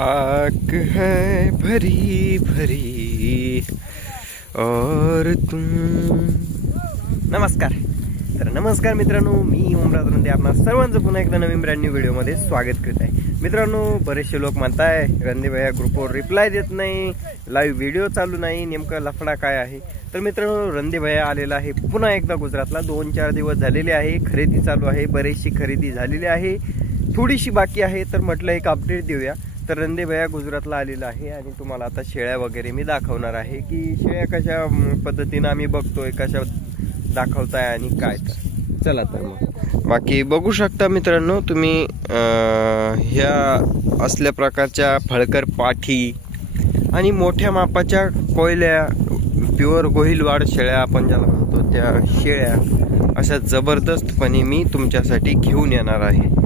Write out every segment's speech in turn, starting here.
आग है भरी भरी। और तुम? नमस्कार. तर नमस्कार मित्रांनो मी ओमराज रंदे आपणा सर्वांचं पुन्हा एकदा नवीन ब्रँड न्यू व्हिडिओमध्ये स्वागत करत आहे. मित्रांनो बरेचसे लोक म्हणताय रंदे भैया ग्रुपवर रिप्लाय देत नाही लाईव्ह व्हिडिओ चालू नाही नेमका लफडा काय आहे? तर मित्रांनो रंदे भैया आलेला आहे पुन्हा एकदा गुजरातला. दोन चार दिवस झालेले आहे खरेदी चालू आहे बरेचशी खरेदी झालेली आहे. थोडीशी बाकी आहे तर म्हटलं एक अपडेट देऊया. तर रंदे भैया गुजरातला आलेला आहे आणि तुम्हाला आता शेळ्या वगैरे मी दाखवणार आहे की शेळ्या कशा पद्धतीनं आम्ही बघतोय कशा दाखवताय आणि काय तर. चला तर मग. बाकी बघू शकता मित्रांनो तुम्ही ह्या असल्या प्रकारच्या फळकर पाठी आणि मोठ्या मापाच्या कोयल्या प्युअर गोहिलवाड शेळ्या आपण ज्याला म्हणतो त्या शेळ्या अशा जबरदस्तपणे मी तुमच्यासाठी घेऊन येणार आहे.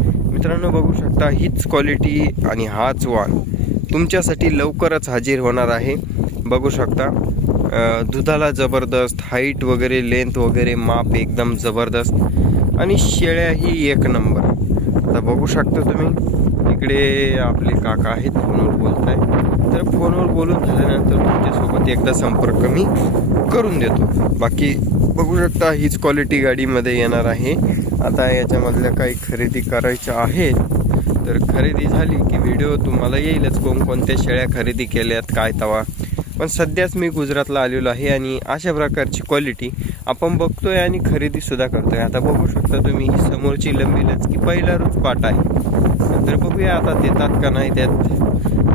मित्रांनो बघू शकता हीच क्वालिटी आणि हाच वाण. तुमच्यासाठी लवकरच हाजीर होणार आहे. बघू शकता दुधाला जबरदस्त हाईट वगैरे लेंथ वगैरे माप एकदम जबरदस्त आणि शेळ्याही एक नंबर आता बघू शकता तुम्ही इकडे आपले काका आहेत फोनवर बोलत आहे तर फोनवर बोलून झाल्यानंतर तुमच्यासोबत एकदा संपर्क मी करून देतो. बाकी बघू शकता हीच क्वालिटी गाडीमध्ये येणार आहे. आता याच्यामधल्या काही खरेदी करायच्या आहेत. तर खरेदी झाली की व्हिडिओ तुम्हाला येईलच. कोणकोणत्या शेळ्या खरेदी केल्यात काय तवा. पण सध्याच मी गुजरातला आलेलो आहे आणि अशा प्रकारची क्वालिटी आपण बघतोय आणि खरेदीसुद्धा करतोय. आता बघू शकता तुम्ही ही समोरची लंबी लचकी पहिला रोज पाट आहे. तर बघूया आता देतात का नाही त्यात.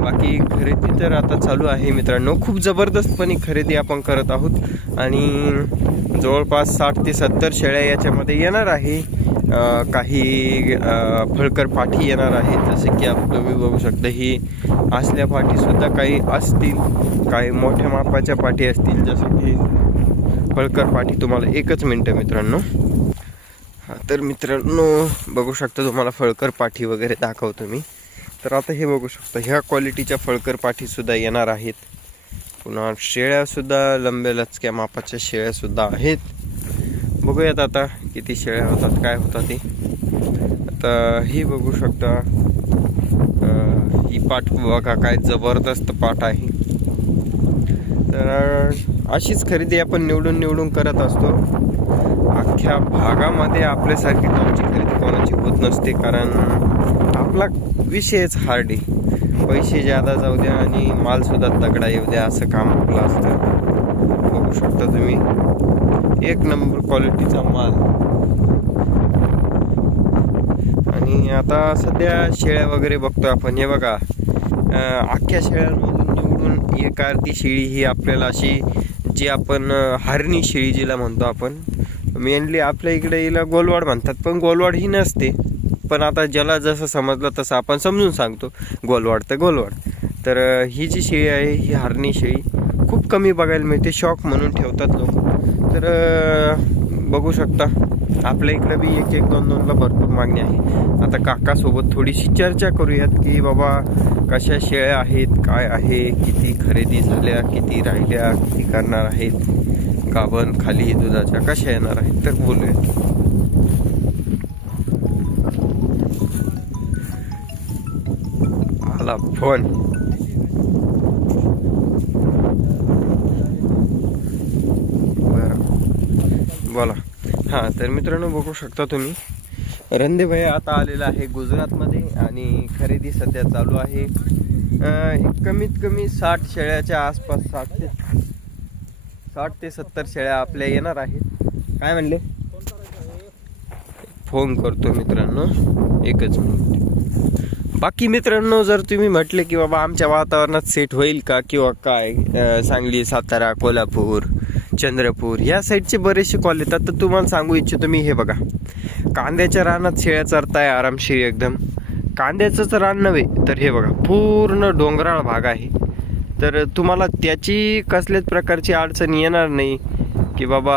बाकी खरेदी तर आता चालू आहे मित्रांनो. खूप जबरदस्तपणे खरेदी आपण करत आहोत. आणि जवळपास साठ ते सत्तर शेळ्या याच्यामध्ये येणार आहे. काही फळकर पाठी येणार आहेत जसे की आपण तुम्ही बघू शकता ही असल्या पाठीसुद्धा काही असतील काही मोठ्या मापाच्या पाठी असतील जसं की फळकर पाठी तुम्हाला एकच मिनटं मित्रांनो. तर मित्रांनो बघू शकता तुम्हाला फळकर पाठी वगैरे दाखवतो मी. तर आता हे बघू शकता ह्या क्वालिटीच्या फळकर पाठीसुद्धा येणार आहेत. पुन्हा शेळ्यासुद्धा लंब्या लचक्या मापाच्या शेळ्यासुद्धा आहेत. बघूयात आता किती शेळ्या होतात काय होतात ते आता ही बघू शकता ही पाठ बघा काय जबरदस्त पाठ आहे. तर अशीच खरेदी आपण निवडून निवडून करत असतो. अख्ख्या भागामध्ये आपल्यासारखी आमची खरेदी कोणाची होत नसते कारण आपला विषयच हार्ड आहे पैसे ज्यादा जाऊ द्या आणि मालसुद्धा तगडा येऊ द्या असं काम आपलं असतं. बघू शकता तुम्ही. एक नंबर क्वालिटीचा माल. आणि आता सध्या शेळ्या वगैरे बघतो आपण. हे बघा अख्ख्या शेळ्यांमधून निवडून एक आरती शेळी ही आपल्याला अशी जी आपण हरणी शेळी जिला म्हणतो आपण मेनली आपल्या इकडे हिला गोलवाड म्हणतात. पण गोलवाड ही नसते. पण आता ज्याला जसं समजलं तसं आपण समजून सांगतो. गोलवाड तर गोलवाड. तर ही जी शेळी आहे ही हरणी शेळी खूप कमी बघायला मिळते. शॉक म्हणून ठेवतात लोक. तर बघू शकता. आपल्या इकडं बी एक एक दोन दोनला भरपूर मागणी आहे. आता काकासोबत थोडीशी चर्चा करूयात की बाबा कशा शेळ्या आहेत काय आहे किती खरेदी झाल्या किती राहिल्या किती करणार आहेत गाभण खाली दुधाच्या कशा येणार आहेत तर बोलूयात. आला फोन बरं बोला. हां तर मित्रांनो बघू शकता तुम्ही. रंदे आता आलेला आहे गुजरातमध्ये आणि खरेदी सध्या चालू आहे. कमीत कमी साठ शेळ्याच्या आसपास साठ ते साठ ते सत्तर शेळ्या आपल्या येणार आहेत. काय म्हणले? फोन करतो मित्रांनो एकच मिनिट. बाकी मित्रांनो जर तुम्ही म्हटले की बाबा आमच्या वातावरणात सेट होईल का किंवा काय? सांगली सातारा कोल्हापूर चंद्रपूर या साईडचे बरेचसे कॉल येतात. तर तुम्हाला सांगू इच्छितो मी हे बघा. कांद्याच्या रानात शेळ्या चरताय आरामशीर एकदम. कांद्याचंच रान नव्हे तर हे बघा पूर्ण डोंगराळ भाग आहे. तर तुम्हाला त्याची कसल्याच प्रकारची अडचण येणार नाही की बाबा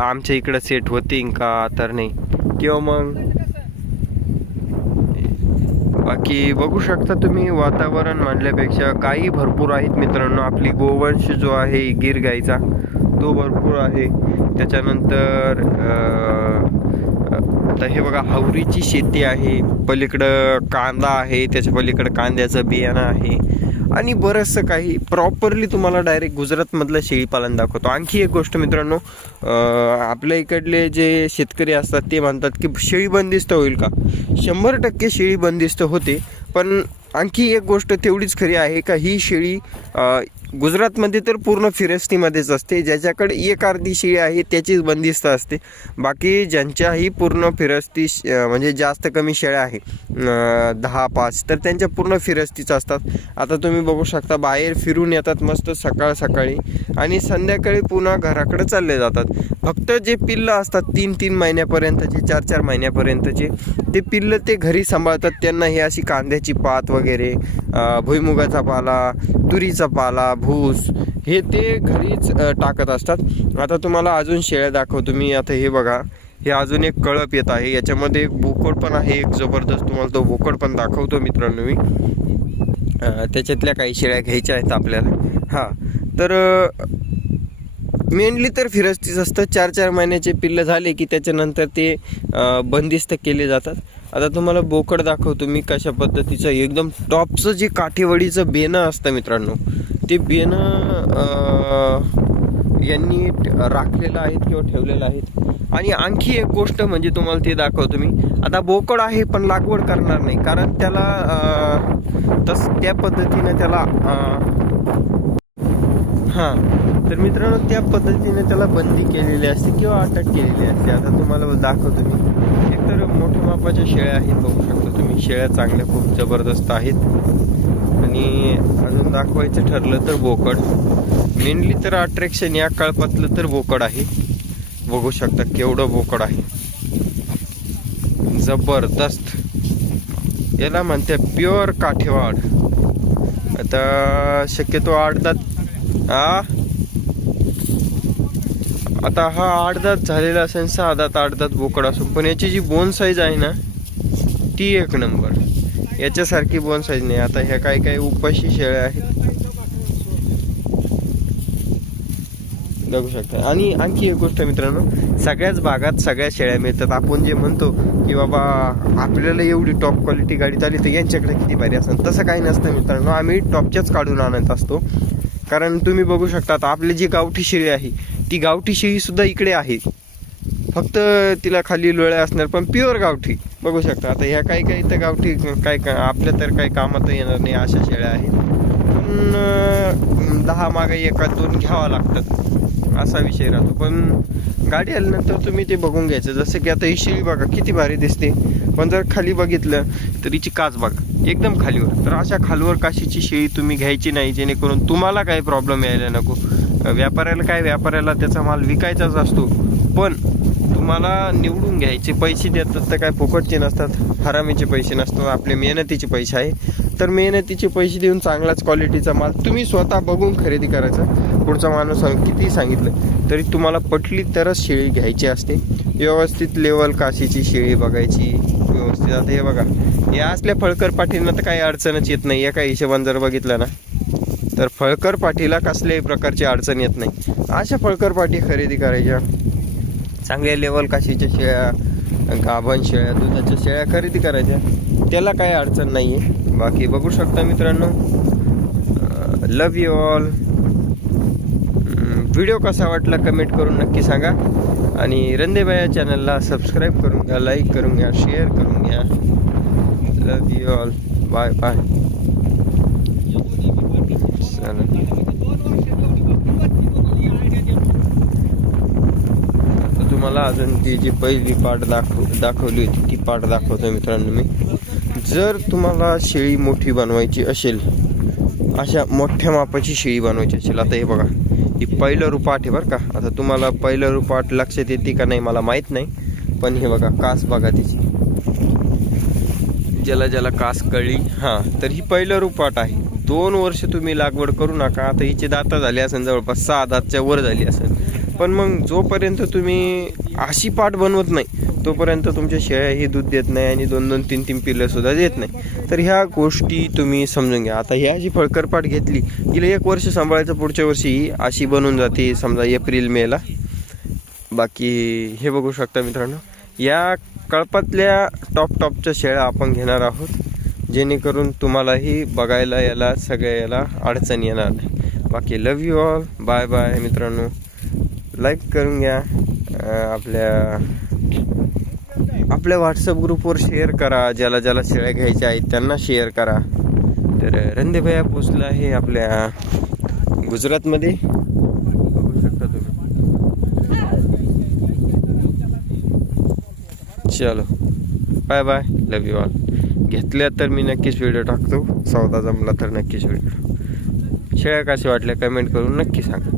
आमच्या इकडं सेट होतीन का तर नाही. किंवा मग बाकी बघू शकता तुम्ही वातावरण म्हणल्यापेक्षा काही भरपूर आहेत मित्रांनो. आपली गोवंश जो आहे गिर गाईचा तो भरपूर आहे. त्याच्यानंतर आता हे बघा हावरीची शेती आहे. पलीकडं कांदा आहे त्याच्या पलीकडं कांद्याचं बियाणं आहे. आणि बरंचसं काही प्रॉपरली तुम्हाला डायरेक्ट गुजरातमधलं शेळीपालन दाखवतो. आणखी एक गोष्ट मित्रांनो आपल्या इकडले जे शेतकरी असतात ते म्हणतात की शेळी बंदिस्त होईल का? शंभर टक्के शेळी बंदिस्त होते. पण आणखी एक गोष्ट तेवढीच खरी आहे का ही शेळी गुजरातमध्ये तर पूर्ण फिरस्तीमध्येच असते. ज्याच्याकडे एक अर्धी शिळी आहे त्याचीच बंदिस्त असते. बाकी ज्यांच्याही पूर्ण फिरस्ती म्हणजे जास्त कमी शेळ्या आहे दहा पाच तर त्यांच्या पूर्ण फिरस्तीच असतात. आता तुम्ही बघू शकता बाहेर फिरून येतात मस्त सकाळ सकाळी आणि संध्याकाळी पुन्हा घराकडे चालले जातात. फक्त जे पिल्लं असतात तीन तीन महिन्यापर्यंतचे चार चार महिन्यापर्यंतचे ते पिल्लं ते घरी सांभाळतात. त्यांना हे अशी कांद्याची पात वगैरे भुईमुगाचा पाला तुरीचा पाला भूस हे ते घरीच टाकत असतात. आता तुम्हाला अजून शेळ्या दाखवतो मी. आता हे बघा हे अजून एक कळप येत आहे. याच्यामध्ये एक बोकड पण आहे एक जबरदस्त. तुम्हाला तो बोकड पण दाखवतो मित्रांनो मी. त्याच्यातल्या काही शेळ्या घ्यायच्या आहेत आपल्याला. हां तर मेनली तर फिरस्तीच असतं. चार चार महिन्याचे पिल्लं झाले की त्याच्यानंतर ते बंदिस्त केले जातात. आता तुम्हाला बोकड दाखवतो मी कशा पद्धतीचं. एकदम टॉपचं जे काठेवडीचं बेणं असतं मित्रांनो ते बेणं यांनी राखलेलं आहेत किंवा ठेवलेलं आहेत. आणि आणखी एक गोष्ट म्हणजे तुम्हाला ते दाखवतो मी. आता बोकड आहे पण लागवड करणार नाही. कारण त्याला तस त्या पद्धतीनं त्याला हां. तर मित्रांनो त्या पद्धतीने त्याला बंदी केलेली असते किंवा अटक केलेली असते. आता तुम्हाला दाखवतो मी. एकतर मोठ्या मापाच्या शेळ्या आहेत बघू शकता तुम्ही. शेळ्या चांगल्या खूप जबरदस्त आहेत. आणि अजून दाखवायचं ठरलं तर बोकड. मेनली तर अट्रॅक्शन या कळपातलं तर बोकड आहे. बघू शकता केवढं बोकड आहे. जबरदस्त. याला म्हणते प्युअर काठेवाड. आता शक्यतो आडतात आ? आता हा आडदात झालेला असेल सहा दात आडदात बोकड असून पण याची जी बोन साईज आहे ना ती एक नंबर याच्यासारखी बोन साईज नाही. आता ह्या काही काही उपाशी शेळ्या आहेत. बघू शकता. आणि आणखी एक गोष्ट मित्रांनो सगळ्याच भागात सगळ्या शेळ्या मिळतात. आपण जे म्हणतो की बाबा आपल्याला एवढी टॉप क्वालिटी गाडी चालली तर यांच्याकडे किती भारी असेल? तसं काही नसतं मित्रांनो. आम्ही टॉपच्याच काढून आणत असतो. कारण तुम्ही बघू शकता आता आपली जी गावठी शेळी आहे ती गावठी शेळी सुद्धा इकडे आहे. फक्त तिला खाली लोळ्या असणार पण प्युअर गावठी. बघू शकता आता ह्या काही काही तर गावठी काय का आपल्या तर काही कामात येणार नाही अशा शेळ्या आहेत. पण दहा मागे एका दोन घ्यावा लागतात असा विषय राहतो. पण गाडी आल्यानंतर तुम्ही ते बघून घ्यायचं. जसं की आता ही शेळी बघा किती भारी दिसते. पण जर खाली बघितलं तर हिची काच बघा एकदम खालीवर. तर अशा खालवर काशीची शेळी तुम्ही घ्यायची नाही जेणेकरून तुम्हाला काही प्रॉब्लेम यायला नको. व्यापाऱ्याला काय व्यापाऱ्याला त्याचा माल विकायचाच असतो. पण तुम्हाला निवडून घ्यायचे पैसे देतात तर काय फुकटचे नसतात. हरामीचे पैसे नसतात आपले मेहनतीचे पैसे आहे. तर मेहनतीचे पैसे देऊन चांगलाच क्वालिटीचा माल तुम्ही स्वतः बघून खरेदी करायचा. पुढचा माणूस किती कितीही सांगितलं तरी तुम्हाला पटली तरच शेळी घ्यायची असते. व्यवस्थित लेवल काशीची शेळी बघायची व्यवस्थित. आता हे बघा या असल्या फळकर पाठींना तर काही अडचणच येत नाही. एका हिशोबाने जर बघितलं ना तर फळकर पाठीला कसल्याही प्रकारची अडचण येत नाही. अशा फळकर पाठी खरेदी करायच्या. चांगल्या लेवल काशीच्या शेळ्या गाभण शेळ्या दुधाच्या शेळ्या खरेदी करायच्या. त्याला काही अडचण नाही आहे बाकी बघू शकता मित्रांनो. लव यू ऑल व्हिडिओ कसा वाटला कमेंट करून नक्की सांगा. आणि रंदेबाया चॅनलला सबस्क्राईब करून घ्या लाईक करून घ्या शेअर करून घ्या. Love you all bye bye तुम्हाला अजून ती जी पहिली पाठ दाखव दाखवली होती ती पाठ दाखवतो मित्रांनो मी. जर तुम्हाला शेळी मोठी बनवायची असेल अशा मोठ्या मापाची शेळी बनवायची असेल आता हे बघा ही पहिलं रुपाट आहे बरं का. आता तुम्हाला पहिलं रुपाट लक्षात येते का नाही मला माहीत नाही पण हे बघा कास बघा तिची. ज्याला ज्याला कास कळली हां तर ही पहिलं रुपाट आहे. दोन वर्ष तुम्ही लागवड करू नका. आता हिचे दाता झाले असेल जवळपास सहा दातच्या वर झाली असेल पण मग जोपर्यंत तुम्ही अशी पाट बनवत नाही तोपर्यंत तुमच्या शेळ्या ही दूध देत नाही आणि दोन दोन तीन तीन पिल्लं सुद्धा देत नाही. तर ह्या गोष्टी तुम्ही समजून घ्या. आता ह्या जी फळकरपाट घेतली गेलं एक वर्ष सांभाळायचं पुढच्या वर्षी ही अशी बनून जाते समजा एप्रिल मेला बाकी हे बघू शकता मित्रांनो या कळपातल्या टॉप टॉपच्या शेळ्या आपण घेणार आहोत. जेणेकरून तुम्हालाही बघायला याला सगळ्या याला अडचण येणार नाही. बाकी love you all bye bye मित्रांनो. लाईक करून घ्या. आपल्या आपल्या व्हॉट्सअप ग्रुपवर शेअर करा. ज्याला ज्याला शेळ्या घ्यायच्या आहेत त्यांना शेअर करा. तर रंदेभया पोचला आहे आपल्या गुजरातमध्ये. बघू शकता तुम्ही. चलो. Bye bye love you all घेतल्या तर मी नक्कीच व्हिडिओ टाकतो. सौदा जमला तर नक्कीच व्हिडिओ शेळ्या कशी वाटल्या कमेंट करून नक्की सांगा.